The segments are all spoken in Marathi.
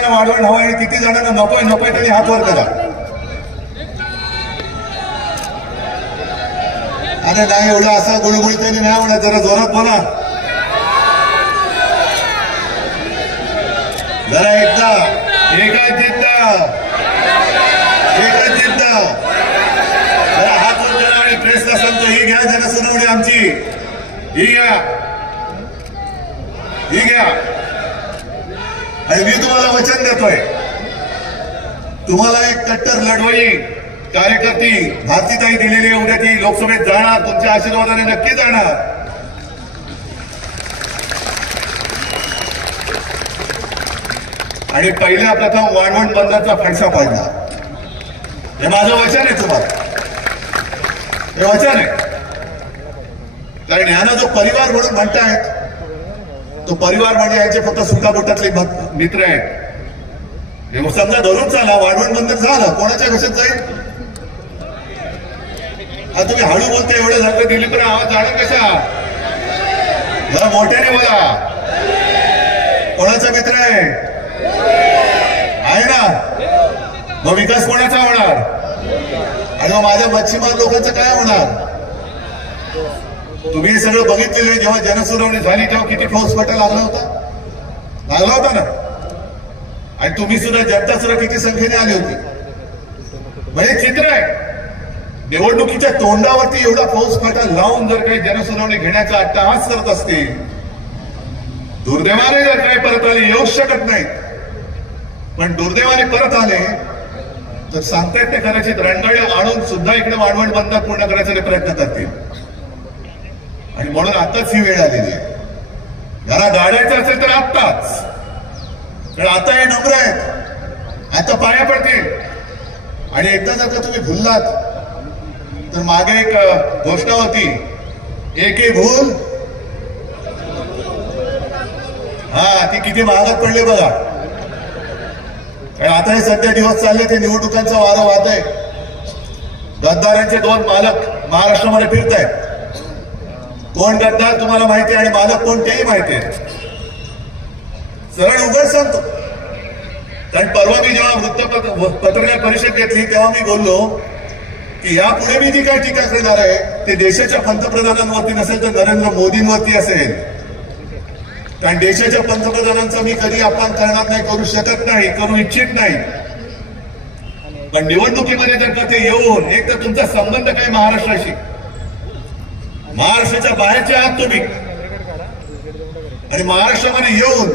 जणांना वाढवण हवं आणि किती जणांना नकोय नकोय त्यांनी हात वर करा. अरे नाही एवढा असा गुळगुळीतानी नाही म्हणा, जरा जोरात बोला. जरा एकदा एकच जिद्द जरा हात वर करा आणि प्रेसला सांगतो ही घ्या जनसुनावणी आमची, ही घ्या ही घ्या. आणि मी तुम्हाला वचन देतोय, तुम्हाला एक कट्टर लढवई कार्यकर्ती भारतीताई दिलेली उद्या ती लोकसभेत जाणार, तुमच्या आशीर्वादाने नक्की जाणार. आणि पहिल्या प्रथम वाढवण बंदरचा फडशा पडणार. हे माझं वचन आहे तुम्हाला, हे वचन आहे. कारण यांना जो परिवार म्हणून म्हणतायत तो परिवार म्हणजे यांचे फक्त सुखाबुटातले मित्र आहेत. समजा धरून चाला, वाढवण बंदर झालं, कोणाच्या घशात जाईल? हा तुम्ही हळू बोलते, एवढं झालं दिलीप आवाज जाणं कशा? जरा मोठ्याने बोला. कोणाचा मित्र आहे ना? मग विकास कोणाचा होणार? आणि मग माझ्या मच्छीमार लोकांचं काय होणार? तुम्ही हे सगळं बघितलेलं. जेव्हा जनसुनावणी झाली तेव्हा किती फौजफाटा लागला होता ना. आणि तुम्ही सुद्धा, जनता सुद्धा किती संख्येने आली होती. म्हणजे चित्र आहे. निवडणुकीच्या तोंडावरती एवढा फौजफाटा लावून जर काही जनसुनावणी घेण्याचा अट्टहास करत असतील, दुर्दैवाने जर काही परत आले, येऊच शकत नाही. पण दुर्दैवाने परत आले तर सांगतायत ते कदाचित रणगाड्या आणून सुद्धा इकडे वाढवण बंद पूर्ण करायचा प्रयत्न करतील. आणि म्हणून आताच ही वेळ आलेली आहे. याला गाडायचं असेल तर आत्ताच. कारण आता हे नम्र आहेत, आता पाया पडतील. आणि एकदा जर का तुम्ही भुललात तर मागे एक घोषणा होती, एक भूल. हा, ती किती महागात पडली बघा. कारण आता हे सध्या दिवस चालले ते निवडणुकांचा वारा वाहत आहे. गद्दारांचे दोन मालक महाराष्ट्रामध्ये फिरत आहेत. कोण गद्दार तुम्हाला माहिती आहे आणि मालक कोण तेही माहिती आहे. सरळ उघड सांगतो. कारण परवा मी जेव्हा पत्रकार परिषद घेतली तेव्हा मी बोललो की यापुढे मी जी काय टीका करणार आहे ते देशाच्या पंतप्रधानांवरती नसेल तर नरेंद्र मोदींवरती असेल. कारण देशाच्या पंतप्रधानांचा मी कधी अपमान करणार नाही, करू शकत नाही, करू इच्छित नाही. पण निवडणुकीमध्ये जर का ते येऊन, एक तर तुमचा संबंध काय महाराष्ट्राशी, महाराष्ट्राच्या बाहेरचे आहात तुम्ही. आणि महाराष्ट्रामध्ये येऊन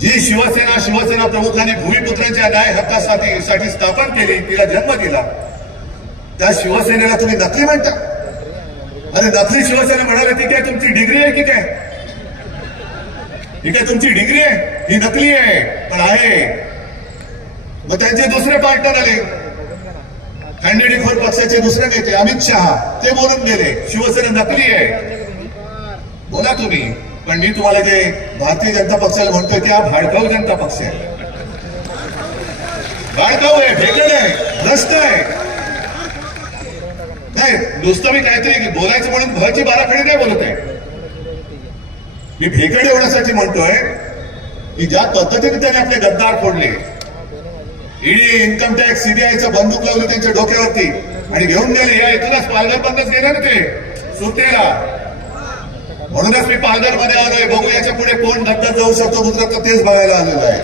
जी शिवसेना प्रमुखांनी भूमिपुत्रांच्या न्याय हक्कासाठी स्थापन केली, तिला जन्म दिला, त्या शिवसेनेला तुम्ही नकली म्हणता. अरे नकली शिवसेना म्हणाले ती काय तुमची डिग्री आहे की काय? ही काय तुमची डिग्री आहे? ही नकली आहे पण आहे. मग त्यांचे दुसरे पार्टनर आले, खंडेडीखोर पक्षाचे दुसरे नेते अमित शहा, ते बोलून गेले शिवसेना नकली आहे. बोला तुम्ही. पण मी तुम्हाला जे भारतीय जनता पक्षाला म्हणतोय की हा भाडकाऊ जनता पक्ष आहे. भाडकाऊ आहे, भेकड आहे, भ्रष्ट आहे. नाही, नुसतं मी काहीतरी बोलायचं म्हणून भरची बाराखडी नाही बोलत आहे. मी भेकड एवढ्यासाठी म्हणतोय की ज्या पद्धतीने त्याने आपले गद्दार फोडले, ईडी, इन्कम टॅक्स, सीबीआयचं बंदूक लावली त्यांच्या डोक्यावरती आणि घेऊन गेले. या इथूनच पालघर बंदच गेले ना ते सुटेला. म्हणूनच मी पालघरमध्ये आलोय. बघू याच्या पुढे कोण गद्दार जाऊ शकतो गुजरातला, तेच बघायला आलेलो आहे.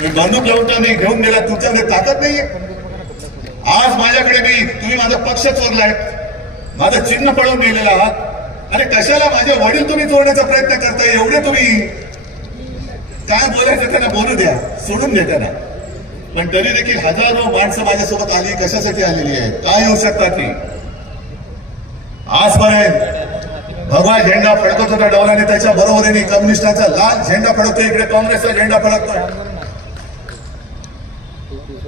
मी बंदूक लावून घेऊन गेला, तुमच्याकडे ताकद नाहीये. आज माझ्याकडे तुम्ही माझा पक्ष चोरलाय, माझं चिन्ह पळवून गेलेलं आहात. अरे कशाला माझे वडील तुम्ही चोरण्याचा प्रयत्न करताय? एवढे तुम्ही काय बोलायचं त्यांना बोलू द्या, सोडून द्या त्यांना. पण तरी देखील हजारो माणसं माझ्यासोबत आली, कशासाठी आलेली आहे, काय येऊ शकतात ती? आजपर्यंत भगवा झेंडा फडकत होता डोलाने, त्याच्या बरोबरीने कम्युनिस्टांचा लाल झेंडा फडकतोय, इकडे काँग्रेसचा झेंडा फडकतोय.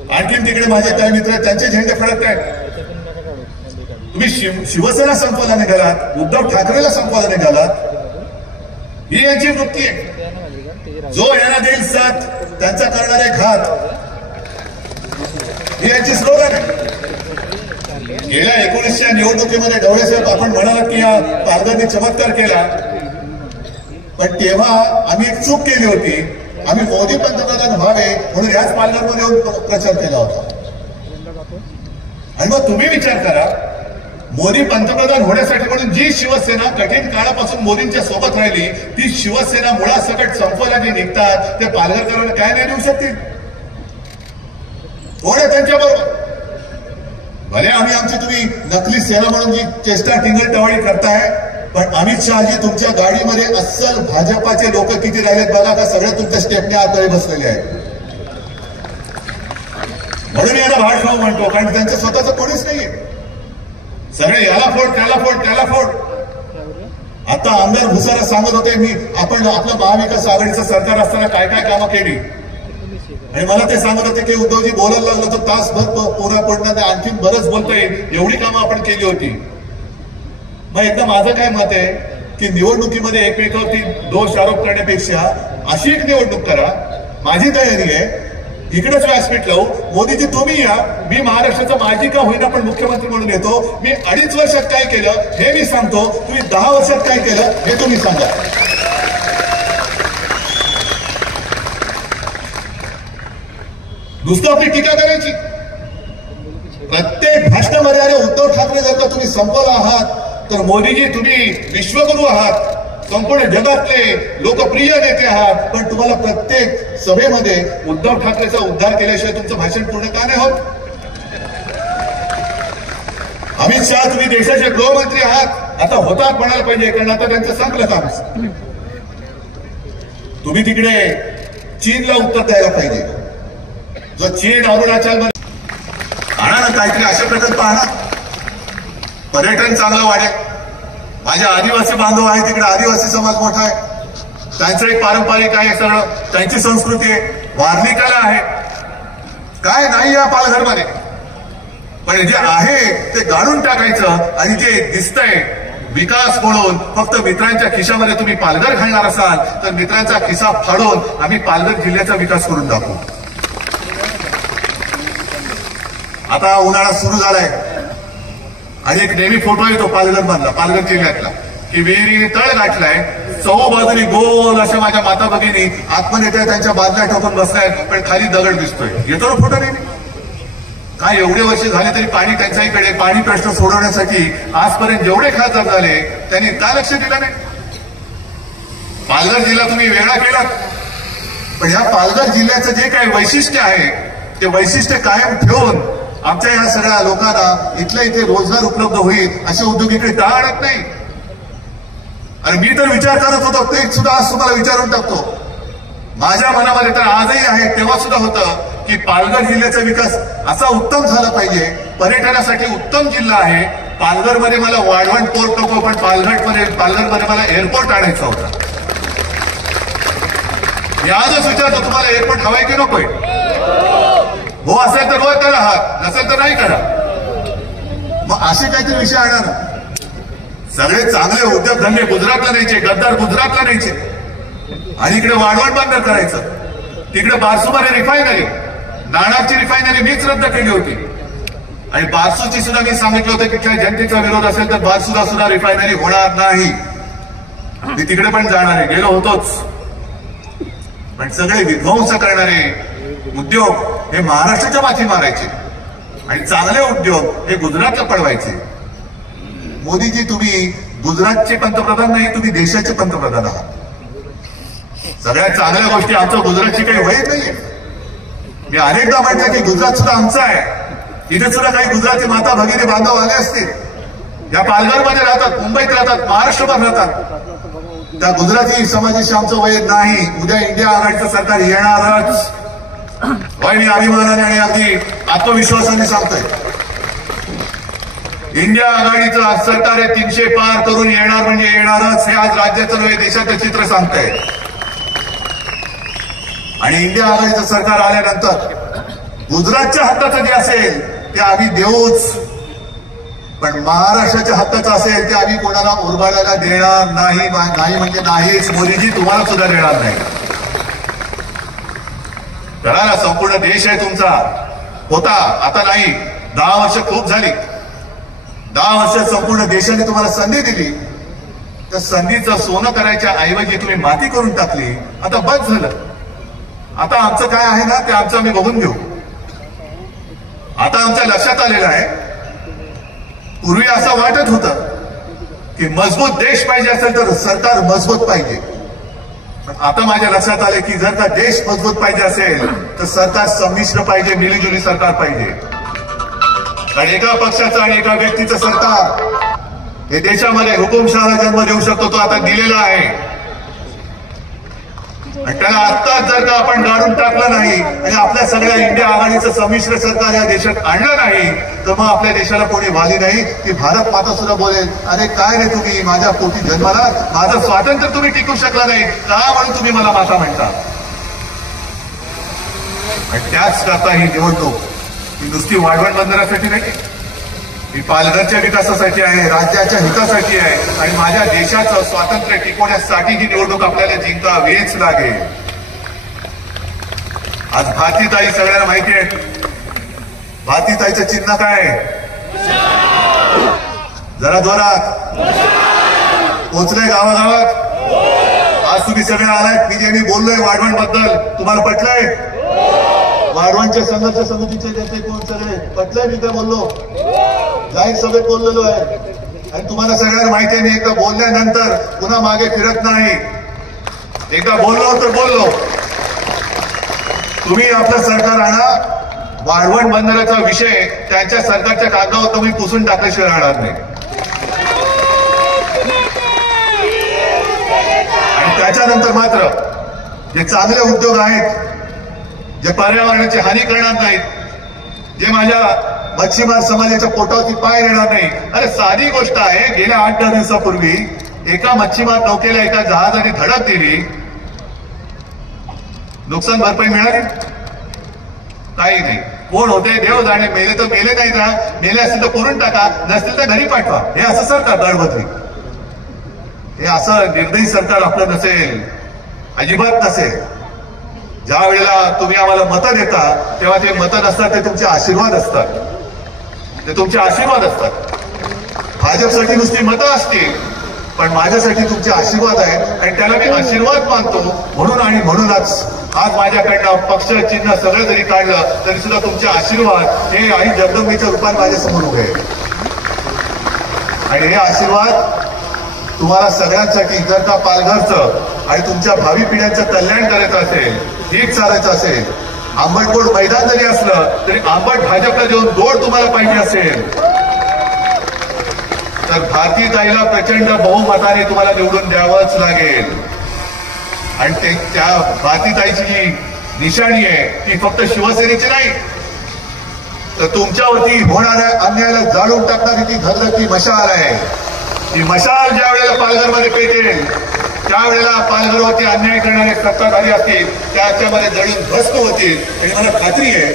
आणखीन तिकडे माझे काही मित्र आहेत, त्यांचे झेंडे फडकत आहेत. तुम्ही शिवसेना संपवायला निघालात, उद्धव ठाकरेला संपवायला निघालात. ही यांची वृत्ती आहे. जो यांना देईल साथ त्यांचा करणारे घात, ही यांची स्लोगन आहे. गेल्या 1900 निवडणुकीमध्ये ढवळेसाहेब आपण म्हणालात की या पालघरने चमत्कार केला. पण तेव्हा आम्ही एक चूक केली होती. आम्ही मोदी पंतप्रधान व्हावे म्हणून याच पालघरमध्ये येऊन प्रचार केला होता. आणि मग तुम्ही विचार करा, मोदी पंतप्रधान होण्यासाठी म्हणून जी शिवसेना कठीण काळापासून मोदींच्या सोबत राहिली, ती शिवसेना मुळासकट संपवला जे निघतात ते पालघरकरांना काय नाही देऊ शकतील? कोण आहे त्यांच्याबरोबर? भले आमची तुम्ही नकली सेना म्हणून जी चेष्टा टिंगल टवाळी करताय, पण अमित शहाजी तुमच्या गाडीमध्ये अस्सल भाजपाचे लोक किती राहिलेत बघा. का सगळे तुमच्या स्टेपने आतळे बसलेले आहेत. म्हणून याला भाड खाऊ म्हणतो, कारण त्यांचं स्वतःचं कोणीच नाहीये. सगळे याला फोड त्याला फोड त्याला फोड. आता आमदार भुसारा सांगत होते, आपण आपलं महाविकास आघाडीचं सरकार असताना काय काय कामं केली, आणि मला ते सांगत होते की उद्धवजी बोलायला लागलो तर तासभर पुरा पडणार, आणखीन बरंच बोलता येईल, एवढी कामं आपण केली होती. मग एकदा माझं काय मत आहे की निवडणुकीमध्ये एकमेकावरती दोष आरोप करण्यापेक्षा अशी एक निवडणूक करा. माझी तयारी आहे, इकडेच व्यासपीठ लावू. मोदीजी तुम्ही या, मी महाराष्ट्राचा माजी का होईना पण मुख्यमंत्री म्हणून येतो. मी 2.5 वर्षात काय केलं हे मी सांगतो, तुम्ही 10 वर्षात काय केलं हे तुम्ही सांगा. नुसतं आपली टीका करायची. प्रत्येक भाषणामध्ये अरे उद्धव ठाकरे जर का तुम्ही संपवला आहात, तर मोदीजी तुम्ही विश्वगुरू आहात, संपूर्ण जगातले लोकप्रिय नेते आहात, पण तुम्हाला प्रत्येक सभेमध्ये उद्धव ठाकरेचा उद्धार केल्याशिवाय तुमचं भाषण पूर्ण का नाही होत? अमित शहा तुम्ही देशाचे गृहमंत्री आहात, आता होतात म्हणायला पाहिजे, कारण आता त्यांचं संपलं काम. तुम्ही तिकडे चीनला उत्तर द्यायला पाहिजे. जो चीन अरुणाचल मध्ये आणा ना काहीतरी अशा प्रकल्प आणा, पर्यटन चांगलं वाढेल. माझे आदिवासी बांधव आहेत तिकडे, आदिवासी समाज मोठा आहे, त्यांचं एक पारंपरिक आहे, सगळं त्यांची संस्कृती आहे, वारली कला आहे, काय नाही या पालघरमध्ये. पण जे आहे ते गाडून टाकायचं, आणि जे दिसतंय विकास म्हणून फक्त मित्रांच्या खिशामध्ये तुम्ही पालघर घालणार असाल, तर मित्रांचा खिसा फाडून आम्ही पालघर जिल्ह्याचा विकास करून दाखवू. आता उन्हाळा सुरू झालाय आणि एक नेहमी फोटो येतो पालघर मधला, पालघर जिल्ह्यातला, की विहिरी तळ गाठलाय, चौ बाजूनी गोल अशा माझ्या माता भगिनी आतमध्ये त्यांच्या बादल्या ठोकून बसल्यात, पण खाली दगड दिसतोय. येतो ना फोटो नेहमी. काय एवढे वर्ष झाले तरी पाणी टंचाईकडे, पाणी प्रश्न सोडवण्यासाठी आजपर्यंत जेवढे खासदार झाले त्यांनी का लक्ष दिलं नाही? पालघर जिल्हा तुम्ही वेगळा केलात, पण या पालघर जिल्ह्याचं जे काही वैशिष्ट्य आहे ते वैशिष्ट्य कायम ठेवून आमच्या या सगळ्या लोकांना इथल्या इथे रोजगार उपलब्ध होईल असे उद्योग इकडे का आणत नाही? आणि मी तर विचार करत होतो, ते सुद्धा आज तुम्हाला विचारून टाकतो. माझ्या मनामध्ये तर आजही आहे, तेव्हा सुद्धा होतं की पालघर जिल्ह्याचा विकास असा उत्तम झाला पाहिजे, पर्यटनासाठी उत्तम जिल्हा आहे. पालघरमध्ये मला वाढवण पोर्ट नको, पण पालघरमध्ये मला एअरपोर्ट आणायचा होता. मी आजच विचारतो, तुम्हाला एअरपोर्ट हवाय की नकोय? हो असेल तर वर करा हात, नसेल तर नाही करा. मग असे काहीतरी विषय आणा ना. सगळे चांगले उद्योगधंदे गुजरातला न्यायचे, गद्दार गुजरातला न्यायचे, आणि इकडे वाढवण बंद करायचं. तिकडे बारसूमध्ये रिफायनरी, नाणारची रिफायनरी मीच रद्द केली होती, आणि बारसूची सुद्धा मी सांगितलं होतं की काही जनतेचा विरोध असेल तर बारसूला सुद्धा रिफायनरी होणार नाही. मी तिकडे पण जाणार आहे, गेलो होतोच. पण सगळे विध्वंस करणारे उद्योग हे महाराष्ट्राच्या माथी मारायचे, आणि चांगले उद्योग हे गुजरातला पळवायचे. मोदीजी तुम्ही गुजरातचे पंतप्रधान नाही, तुम्ही देशाचे पंतप्रधान आहात. सगळ्यात चांगल्या गोष्टी आमचं गुजरातची काही वय नाहीये. मी अनेकदा म्हटलं की गुजरात सुद्धा आमचं आहे. इथे सुद्धा काही गुजराती माता भगिनी बांधव आले असतील, या पालघरमध्ये राहतात, मुंबईत राहतात, महाराष्ट्रात राहतात. त्या गुजराती समाजाशी आमचं वय नाही. उद्या इंडिया आघाडीचं सरकार येणारच, मी अभिमानाने आणि अगदी आत्मविश्वासाने सांगतोय. इंडिया आघाडीचं सरकार आहे 300 पार करून येणार म्हणजे येणारच. हे आज राज्याचं नव्हे देशाचं चित्र सांगतंय. आणि इंडिया आघाडीचं सरकार आल्यानंतर गुजरातच्या हक्काचं जे असेल ते आम्ही देऊच, पण महाराष्ट्राच्या हक्काचं असेल ते आम्ही कोणाला उरबाडायला देणार नाही. नाही म्हणजे नाहीच. मोदीजी तुम्हाला सुद्धा देणार नाही. कळा ना, संपूर्ण देश आहे तुमचा. होता, आता नाही. 10 वर्ष खूप झाली. 10 वर्षात संपूर्ण देशाने तुम्हाला संधी दिली. तर संधीचं सोनं करायच्या ऐवजी तुम्ही माती करून टाकली. आता बस झालं. आता आमचं काय आहे ना ते आमचं आम्ही बघून घेऊ. आता आमच्या लक्षात आलेलं आहे, पूर्वी असं वाटत होतं की मजबूत देश पाहिजे असेल तर सरकार मजबूत पाहिजे. पण आता माझ्या लक्षात आले की जर का देश मजबूत पाहिजे असेल तर सरकार संमिश्र पाहिजे, मिलीजुली सरकार पाहिजे. कारण एका पक्षाचं आणि एका व्यक्तीचं सरकार हे देशामध्ये हुकुमशहाला जन्म देऊ शकतो, तो आता दिलेला आहे. आणि त्याला आत्ताच जर का आपण गाडून टाकलं नाही आणि आपल्या सगळ्या इंडिया आघाडीचं संमिश्र सरकार या देशात आणलं नाही तर मग आपल्या देशाला कोणी वाली नाही. की भारत माता सुद्धा बोलेल, अरे काय रे तुम्ही माझ्या पोटी जन्माला, माझं स्वातंत्र्य तुम्ही टिकू शकला नाही का म्हणून तुम्ही मला माता म्हणता. आणि त्याच करता ही निवडणूक ही नुसती वाढवण बंदरासाठी नाही, ही पालघरच्या विकासासाठी आहे, राज्याच्या हितासाठी आहे आणि माझ्या देशाचं स्वातंत्र्य टिकवण्यासाठी ही निवडणूक आपल्याला जिंकावीच लागेल. आज भारतीताई सगळ्यांना माहिती आहे. भारतीताईचं चिन्ह काय आहे? जरा जोरात पोचलंय गावागावात. आज तुम्ही सगळे आलात. मी जे मी बोललोय वाढवण बद्दल तुम्हाला पटलंय? वाढवणच्या संघर्ष समितीचे नेते कोण सगळे पटलंय? मी काय बोललो जाहीर सभेत बोललेलो आहे. आणि तुम्हाला सगळ्यांना माहिती आहे, मी एकदा बोलल्यानंतर पुन्हा मागे फिरत नाही. एकदा बोललो तर बोललो. तुम्ही आपलं सरकार आणा, वाढवण बंदराचा विषय त्यांच्या सरकारच्या कागदावर तुम्ही पुसून टाकल्याशिवाय राहणार नाही. आणि त्याच्यानंतर मात्र जे चांगले उद्योग आहेत, जे पर्यावरणाची हानी करणार नाहीत, जे माझ्या मच्छीमार समाजाच्या पोटावरती पाय येणार नाही. अरे साधी गोष्ट आहे, गेल्या 8-10 दिवसापूर्वी एका मच्छीमार नौकेला एका जहाजाने धडक दिली. नुकसान भरपाई मिळाली? काही नाही. कोण होते देव जाणे. मेले तर मेले नाही ना, मेले असतील तर करून टाका, नसतील तर घरी पाठवा. हे असं सरकार दळबद्री, हे असं निर्दयी सरकार आपलं नसेल, अजिबात नसेल. ज्या वेळेला तुम्ही आम्हाला मतं देता तेव्हा ते मतं नसतात, ते तुमचे आशीर्वाद असतात. ते तुमचे आशीर्वाद असतात. भाजपसाठी नुसती मतं असतील, पण माझ्यासाठी तुमचे आशीर्वाद आहेत आणि त्याला मी आशीर्वाद मानतो. म्हणून आणि म्हणूनच आज माझ्याकडनं पक्ष चिन्ह सगळं जरी काढलं तरी सुद्धा तुमचे आशीर्वाद हे आई जगदंबेच्या रूपात माझ्यासमोर उभे आहेत. आणि हे आशीर्वाद तुम्हाला सगळ्यांसाठी, जर का पालघरचं आणि तुमच्या भावी पिढ्यांचं कल्याण करायचं असेल, ठीक चालायचं असेल, आंबटगोड मैदान जरी असलं तरी आंबट भाजपला देऊन गोड तुम्हाला पाहिजे असेल तर भारतीताईला प्रचंड बहुमताने तुम्हाला निवडून द्यावंच लागेल. आणि ते त्या भारतीताईची जी निशाणी आहे ती फक्त शिवसेनेची नाही, तर तुमच्यावरती होणाऱ्या अन्यायाला जाळून टाकणारी ती धगधगती मशाल आहे. ती मशाल ज्या वेळेला पालघरमध्ये पेटेल त्यावेळेला पालघरवरती अन्याय करणारे सत्ताधारी असतील त्याच्यामध्ये जळून भस्म होतील. आणि मला खात्री आहे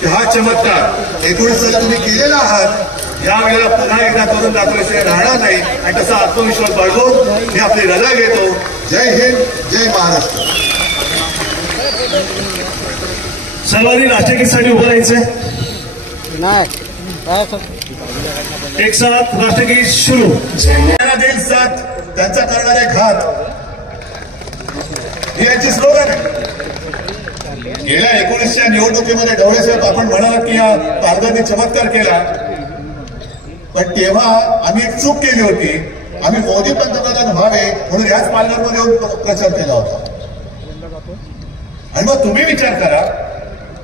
की हा चमत्कार 19 साली तुम्ही केलेला आहात, या वेळेला पुन्हा एकदा करून दाखवल्याशिवाय राहणार नाही. आणि तसा आत्मविश्वास बाळगून मी आपली रजा घेतो. जय हिंद, जय महाराष्ट्र. सर्वांनी राष्ट्रगीतसाठी उभं राहायचंय. एक साथ राष्ट्रगीत सुरू. देईल साथ, त्यांचा करणारे घात, ही यांची स्लोगन आहे. गेल्या 19च्या निवडणुकीमध्ये ढवळेसाहेब आपण म्हणालात की या पालघरने चमत्कार केला, पण तेव्हा आम्ही एक चूक केली होती. आम्ही मोदी पंतप्रधान व्हावे म्हणून याच पालघरमध्ये येऊन प्रचार केला होता. आणि मग तुम्ही विचार करा,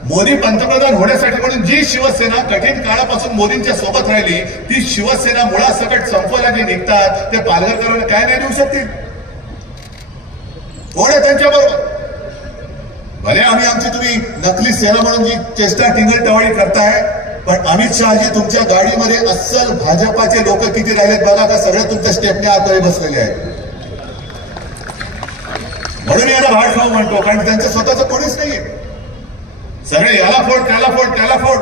मोदी पंतप्रधान होण्यासाठी म्हणून जी शिवसेना कठीण काळापासून मोदींच्या सोबत राहिली ती शिवसेना मुळासकट संपवायला जे निघतात ते पालघरकरांना काय नाही देऊ शकतील? कोण आहे त्यांच्याबरोबर? भले आम्ही आमची तुम्ही नकली सेना म्हणून जी चेष्टा टिंगल टवाळी करताय, पण अमित शहाजी तुमच्या गाडीमध्ये अस्सल भाजपाचे लोक किती राहिलेत बघा. का सगळे तुमच्या स्टेपने आतमध्ये बसलेले आहेत. म्हणून याला भाड खाऊ म्हणतो, कारण त्यांचं स्वतःचं कोणीच नाहीये. सगळे याला फोड त्याला फोड त्याला फोड.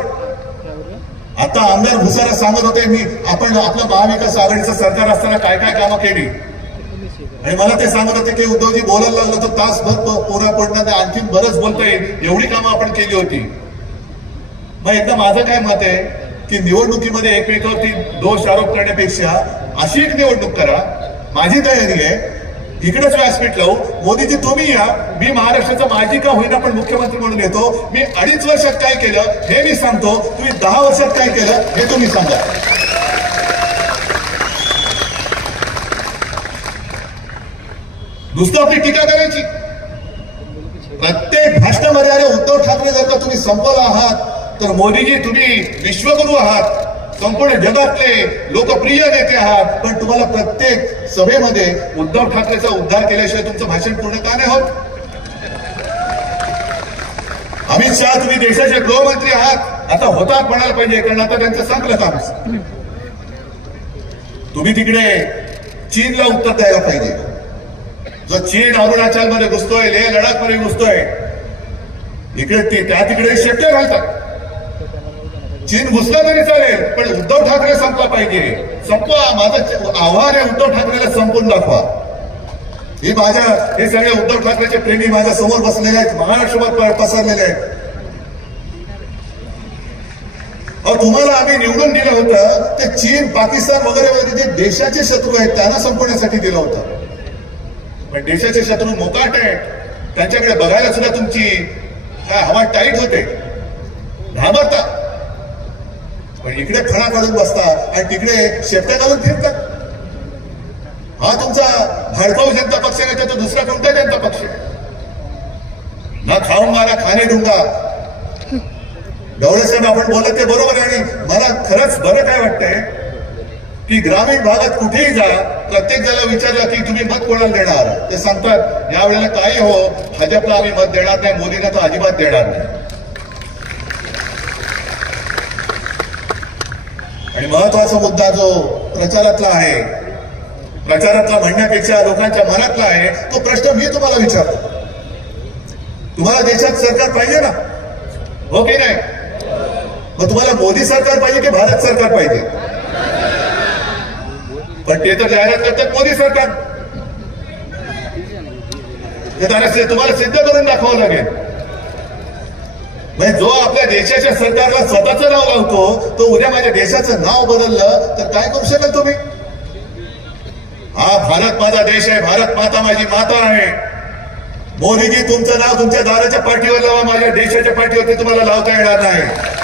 आता आमदार भुसारा सांगत होते मी आपण आपलं महाविकास आघाडीचं सरकार असताना काय काय कामं केली, आणि मला ते सांगत होते की उद्धवजी बोलायला लागलो तर तासभर पुरा पडणार, आणखीन बरंच बोलता येईल एवढी कामं आपण केली होती. मग एकदा माझं काय मत आहे की निवडणुकीमध्ये एकमेकावरती दोष आरोप करण्यापेक्षा अशी एक निवडणूक करा, माझी तयारी आहे, इकडेच व्यासपीठ लावू. मोदीजी तुम्ही या, मी महाराष्ट्राचा माजी का होईना पण मुख्यमंत्री म्हणून येतो. मी 2.5 वर्षात काय केलं हे मी सांगतो, तुम्ही 10 वर्षात काय केलं हे तुम्ही सांगा. नुसतं आपली टीका करायची. प्रत्येक भाषणामध्ये अरे उद्धव ठाकरे जर का तुम्ही संपवला आहात तर मोदीजी तुम्ही विश्वगुरू आहात, संपूर्ण जगातले लोकप्रिय नेते आहात, पण तुम्हाला प्रत्येक सभेमध्ये उद्धव ठाकरेचा उद्धार केल्याशिवाय तुमचं भाषण पूर्ण का नाही होत. अमित शहा तुम्ही देशाचे गृहमंत्री आहात, आता होतात म्हणायला पाहिजे, कारण आता त्यांचं संपलं काम. तुम्ही तिकडे चीनला उत्तर द्यायला पाहिजे. जो चीन अरुणाचल मध्ये घुसतोय, लेह लडाख मध्ये घुसतोय, इकडे त्या तिकडे शक्य घालतात. चीन घुसला तरी चालेल, पण उद्धव ठाकरे संपला पाहिजे. संपवा, माझं आव्हान आहे, उद्धव ठाकरेला संपून दाखवा. हे सगळे उद्धव ठाकरेचे प्रेमी माझ्या समोर बसलेले आहेत, महाराष्ट्रभर पसरलेले आहेत. तुम्हाला आम्ही निवडून दिलं होतं ते चीन, पाकिस्तान वगैरे वगैरे जे देशाचे शत्रू आहेत त्यांना संपवण्यासाठी दिलं होतं. पण देशाचे शत्रू मोकाट आहेत, त्यांच्याकडे बघायला सुद्धा तुमची काय हवा टाईट होते, घाबरता. पण इकडे फणा काढून बसता आणि तिकडे शेपट्या घालून फिरतात. हा तुमचा भाजपाऊ जनता पक्ष नाही तर तो दुसरा कोणता जनता पक्ष ना. खाऊंगा ना खाणे दूंगा. गवळे साहेब आपण बोलत ते बरोबर आहे. आणि मला खरंच बरं काय वाटतंय की ग्रामीण भागात कुठेही जा, प्रत्येक जणाला विचारलं की तुम्ही मत कोणाला देणार, ते सांगतात यावेळेला काही हो, भाजपला आम्ही मत देणार नाही, मोदींना तर अजिबात देणार नाही. आणि महत्वाचा मुद्दा जो प्रचारातला आहे, प्रचारातला म्हणण्यापेक्षा लोकांच्या मनातला आहे, तो प्रश्न मी तुम्हाला विचारतो. तुम्हाला देशात सरकार पाहिजे ना, हो की नाही? मग तुम्हाला मोदी सरकार पाहिजे की भारत सरकार पाहिजे? पण ते तर जाहिरात करतात मोदी सरकार. ते तुम्हाला सिद्ध करून दाखवावं लागेल. म्हणजे जो आपल्या देशाच्या सरकारला स्वतःचं नाव लावतो तो उद्या माझ्या देशाचं नाव बदललं तर काय करू शकाल तुम्ही? हा भारत माझा देश आहे, भारत माता माझी माता आहे. मोदीजी तुमचं नाव तुमच्या दाराच्या पाठीवर लावा, माझ्या देशाच्या पाठीवरती तुम्हाला लावता येणार नाही.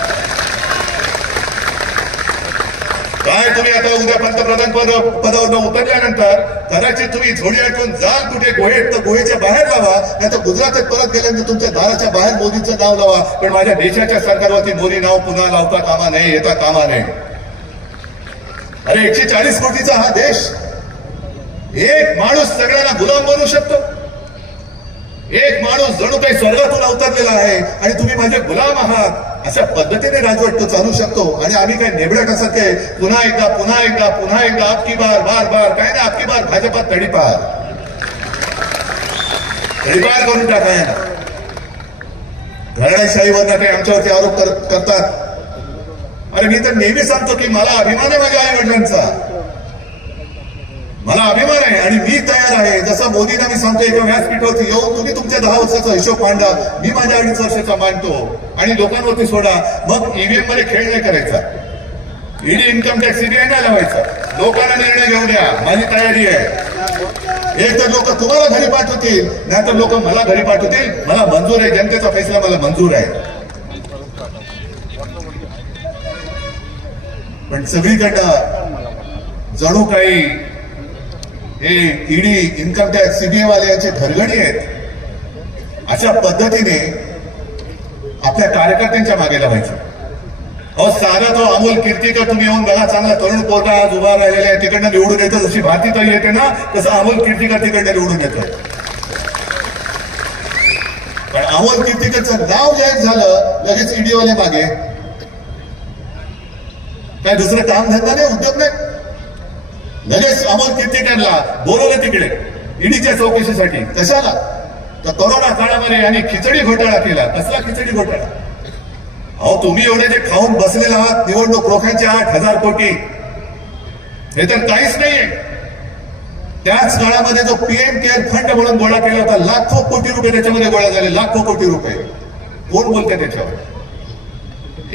काय तुम्ही आता उद्या पंतप्रधान पदावर उतरल्यानंतर कदाचित तुम्ही झोडी आटून जाल कुठे गुहेत, तर गुहेच्या बाहेर लावा, नाही तर गुजरातात परत गेल्यानंतर तुमच्या दाराच्या बाहेर मोदींचं नाव लावा. पण माझ्या देशाच्या सरकारवरती मोदी नाव पुन्हा लावता कामा नये, येता कामा नये. अरे 140 कोटीचा हा देश, एक माणूस सगळ्यांना गुलाम बनवू शकतो. एक माणूस जणू काही स्वर्गातून अवतरलेला आहे आणि तुम्ही माझे गुलाम आहात, अशा पद्धतीने राजवट तो चालू शकतो. आणि आम्ही काय नेबड्यासारखे पुन्हा एकदा पुन्हा एकदा पुन्हा एकदा आपकी बार बार बार काय ना आपकी बार भाजपात तडीपार करून टाकाय ना. घराण्याशाहीवर ते आमच्यावरती आरोप करतात. अरे मी तर नेहमी सांगतो की मला अभिमान आहे माझ्या आई वडिलांचा, मला अभिमान आहे आणि मी तयार आहे. जसं मोदींना मी सांगतो एका व्यासपीठावरती येऊन तुम्ही तुमच्या 10 वर्षाचा हिशोब मांडा, मी माझ्या 2.5 वर्षाचा मांडतो आणि लोकांवरती सोडा. मग ईव्हीएम मध्ये खेळ नाही करायचा, ईडी इन्कम टॅक्स सीबीआय नाही लावायचा. लोकांना निर्णय घेऊ द्या, माझी तयारी आहे. एक तर लोक तुम्हाला घरी पाठवतील, नाही तर लोक मला घरी पाठवतील. मला मंजूर आहे, जनतेचा फैसला मला मंजूर आहे. पण सगळीकडनं जणू काही हे ईडी इन्कम टॅक्स सीबीआय वाले घरगडी आहेत. अशा पद्धतीने आपल्या कार्यकर्त्यांच्या मागे लावायचं. अहो साधा तो अमोल कीर्तिकर तुम्ही येऊन बघा, चांगला तरुण पोरगा आज उभा राहिलेला आहे, तिकडनं निवडून येतो. जशी भारतीताई येते ना तसं अमोल कीर्तिकर तिकडनं निवडून येतो. पण अमोल कीर्तिकरचं नाव जाहीर झालं लगेच ईडी वाले मागे. काय दुसरं काम धंदा नाही, उद्योग नाही. लगेच अमोल कीर्तिकरला बोलवलं तिकडे ईडीच्या चौकशीसाठी. कशाला? तर कोरोना काळामध्ये आणि खिचडी घोटाळा केला. कसला खिचडी घोटाळा? अहो तुम्ही एवढे जे खाऊन बसलेले आहात निवडणूक रोख्यांचे 8,000 कोटी, हे तर काहीच नाहीये. त्याच काळामध्ये जो पीएम केअर फंड म्हणून गोळा केला होता, लाखो कोटी रुपये त्याच्यामध्ये गोळा झाले, लाखो कोटी रुपये. कोण बोलते त्याच्यावर?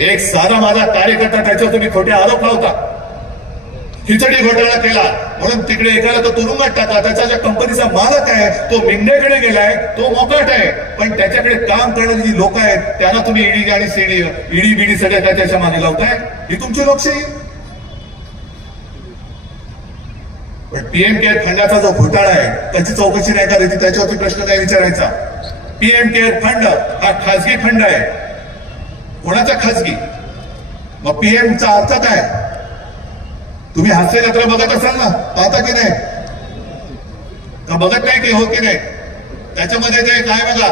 एक साधा माझा कार्यकर्ता त्याच्यावर तुम्ही खोटे आरोप लावता. खिचडी घोटाळा केला म्हणून तिकडे एकाला तो तुरुंगात टाकला. त्याचा ज्या कंपनीचा मालक आहे तो मिंडेकडे गेलाय, तो मोकाट आहे, पण त्याच्याकडे काम करणारी जी लोक आहेत त्यांना तुम्ही ईडी आणि सीडी ईडी बीडी सगळ्या काय त्याच्या मागे लावताय. ही तुमची लोकशाही. पण पीएम केअर फंडाचा जो घोटाळा आहे त्याची चौकशी नाही करायची, त्याच्यावरती प्रश्न नाही विचारायचा. पीएम केअर फंड हा खासगी फंड आहे. कोणाचा खासगी? मग पीएमचा अर्थ काय? तुम्ही हास्य जत्रा बघत असाल ना, पाहता की नाही? का बघत नाही की हो की नाही? त्याच्यामध्ये ते काय बघा